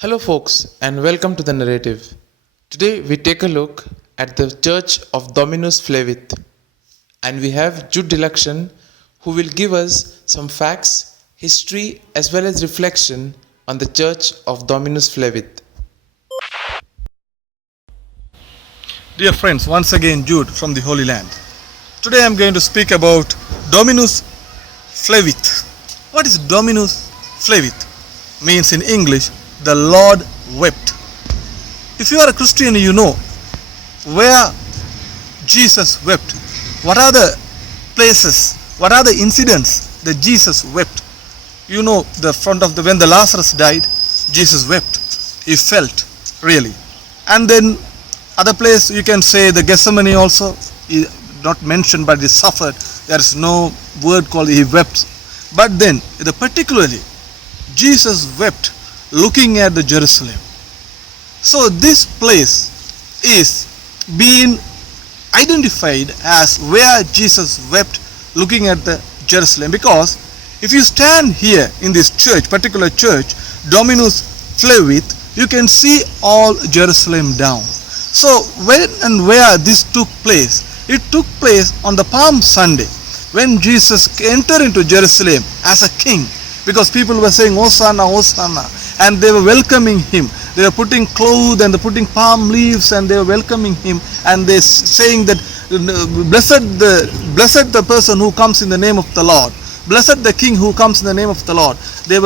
Hello, folks, and welcome to the narrative. Today, we take a look at the Church of Dominus Flevit, and we have Jude Deluxion, who will give us some facts, history, as well as reflection on the Church of Dominus Flevit. Dear friends, once again Jude from the Holy Land. Today I am going to speak about Dominus Flevit. What is Dominus Flevit? Means in English, the Lord wept. If you are a Christian, you know where Jesus wept. What are the places, what are the incidents that Jesus wept? You know the front of when the Lazarus died, Jesus wept. He felt really. And then other place you can say the Gethsemane also, not mentioned but he suffered. There is no word called he wept. But then particularly Jesus wept looking at the Jerusalem. So this place is being identified as where Jesus wept looking at the Jerusalem, because if you stand here in this church, particular church, Dominus Flevit, you can see all Jerusalem down. So when and where this took place, it took place on the Palm Sunday when Jesus entered into Jerusalem as a king, because people were saying Hosanna, Hosanna, and they were welcoming him. They were putting clothes and they were putting palm leaves and they were welcoming him, and they saying that blessed the person who comes in the name of the Lord, blessed the king who comes in the name of the Lord. They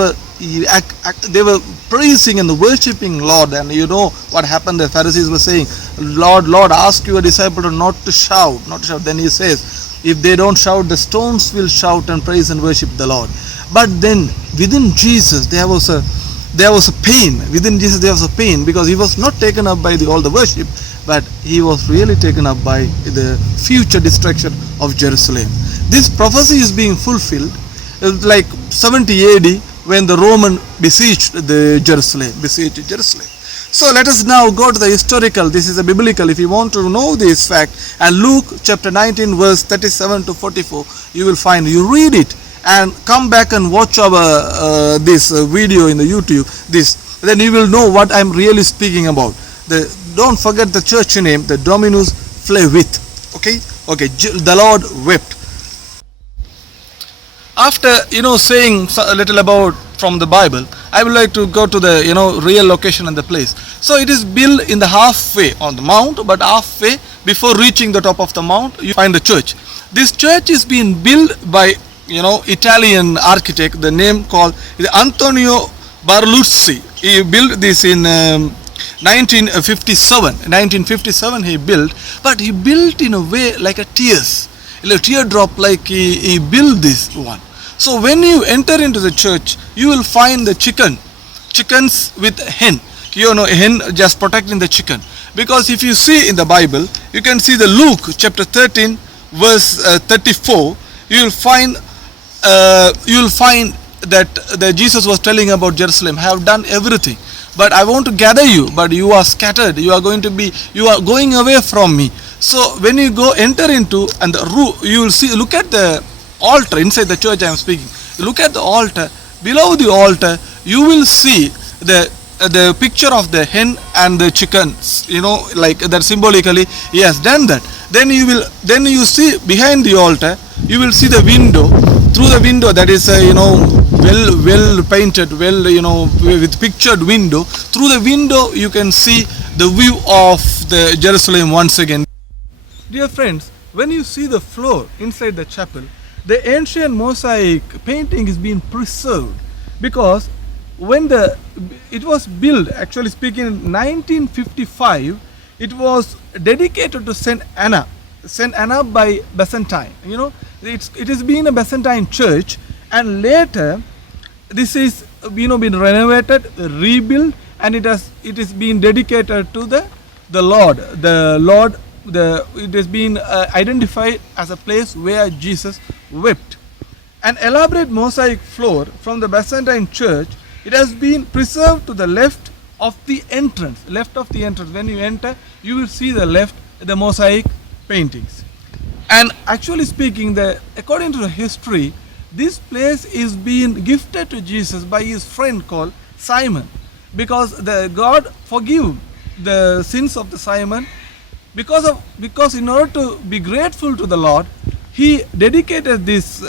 were praising and worshipping Lord. And you know what happened? The Pharisees were saying, Lord, ask your disciple not to shout. Then he says, if they don't shout, the stones will shout and praise and worship the Lord. But then within Jesus there was a pain. Within Jesus there was a pain, because he was not taken up by all the worship, but he was really taken up by the future destruction of Jerusalem. This prophecy is being fulfilled like 70 AD when the Roman besieged Jerusalem. So let us now go to the historical. This is a biblical. If you want to know this fact, and Luke chapter 19 verse 37 to 44, you will find. You read it and come back and watch our this video in the YouTube. Then you will know what I'm really speaking about. Don't forget the church name, the Dominus Flevit. Okay. The Lord wept. After saying a little about from the Bible, I would like to go to the real location and the place. So it is built in the halfway on the mount, but halfway before reaching the top of the mount, you find the church. This church is being built by Italian architect, the name called Antonio Barluzzi. He built this in 1957. 1957 he built, but he built in a way like a teardrop, like he built this one. So when you enter into the church, you will find the chickens with hen. Hen just protecting the chicken. Because if you see in the Bible, you can see the Luke chapter 13 verse 34. You will find that Jesus was telling about Jerusalem. I have done everything, but I want to gather you, but you are scattered. You are going away from me. So when you enter into and the roof, you will see. Look at the altar inside the church. I am speaking. Look at the altar. Below the altar, you will see the picture of the hen and the chickens. Like that symbolically, he has done that. Then you see behind the altar, you will see the window. Through the window, that is well painted, with pictured window. Through the window, you can see the view of the Jerusalem once again. Dear friends, when you see the floor inside the chapel, the ancient mosaic painting is being preserved, because when it was built, actually speaking, in 1955, it was dedicated to Saint Anna by Byzantine. It has been a Byzantine church, and later this is been renovated, rebuilt, and it is been dedicated to the Lord. It has been identified as a place where Jesus wept. An elaborate mosaic floor from the Byzantine church, it has been preserved to the left of the entrance. When you enter, you will see the mosaic paintings. And actually speaking, according to the history, this place is being gifted to Jesus by his friend called Simon. because the God forgive the sins of the Simon. Because in order to be grateful to the Lord, he dedicated this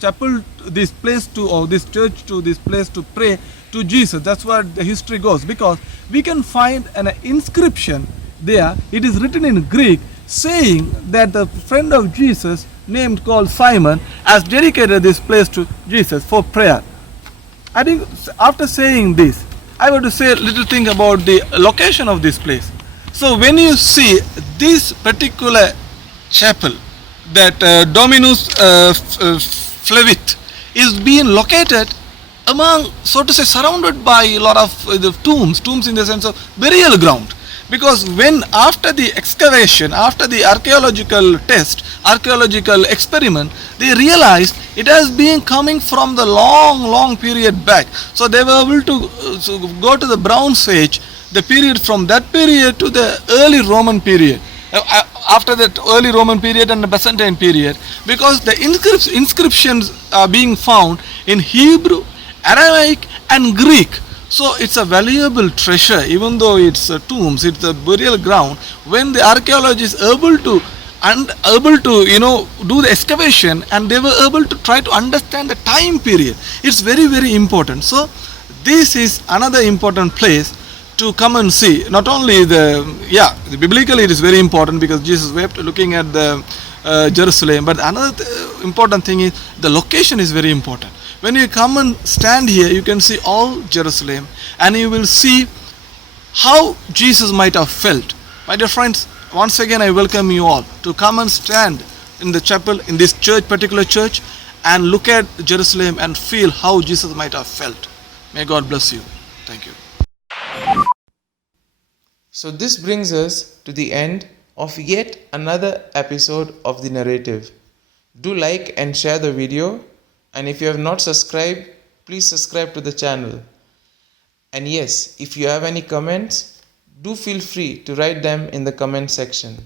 chapel, this place to, or this church to, this place to pray to Jesus. That's what the history goes, because we can find an inscription there. It is written in Greek saying that the friend of Jesus, named called Simon, has dedicated this place to Jesus for prayer. I think after saying this, I want to say a little thing about the location of this place. So when you see this particular chapel, that Dominus Flevit, is being located among, so to say, surrounded by a lot of the tombs in the sense of burial ground. Because when after the excavation, after the archaeological test, archaeological experiment, they realized it has been coming from the long period back. So they were able to go to the Bronze Age, the period from that period to the early Roman period. After that early Roman period and the Byzantine period, because the inscriptions are being found in Hebrew, Aramaic and Greek. So it's a valuable treasure, even though it's tombs, it's a burial ground. When the archaeologists able to do the excavation, and they were able to try to understand the time period, it's very important. So this is another important place to come and see. Not only biblically it is very important, because Jesus wept looking at the Jerusalem, but another important thing is the location is very important. When you come and stand here, you can see all Jerusalem, and you will see how Jesus might have felt. My dear friends, once again I welcome you all to come and stand in the chapel, in this church, particular church, and look at Jerusalem and feel how Jesus might have felt. May God bless you. Thank you. So this brings us to the end of yet another episode of the narrative. Do like and share the video, and if you have not subscribed, please subscribe to the channel. And yes, if you have any comments, do feel free to write them in the comment section.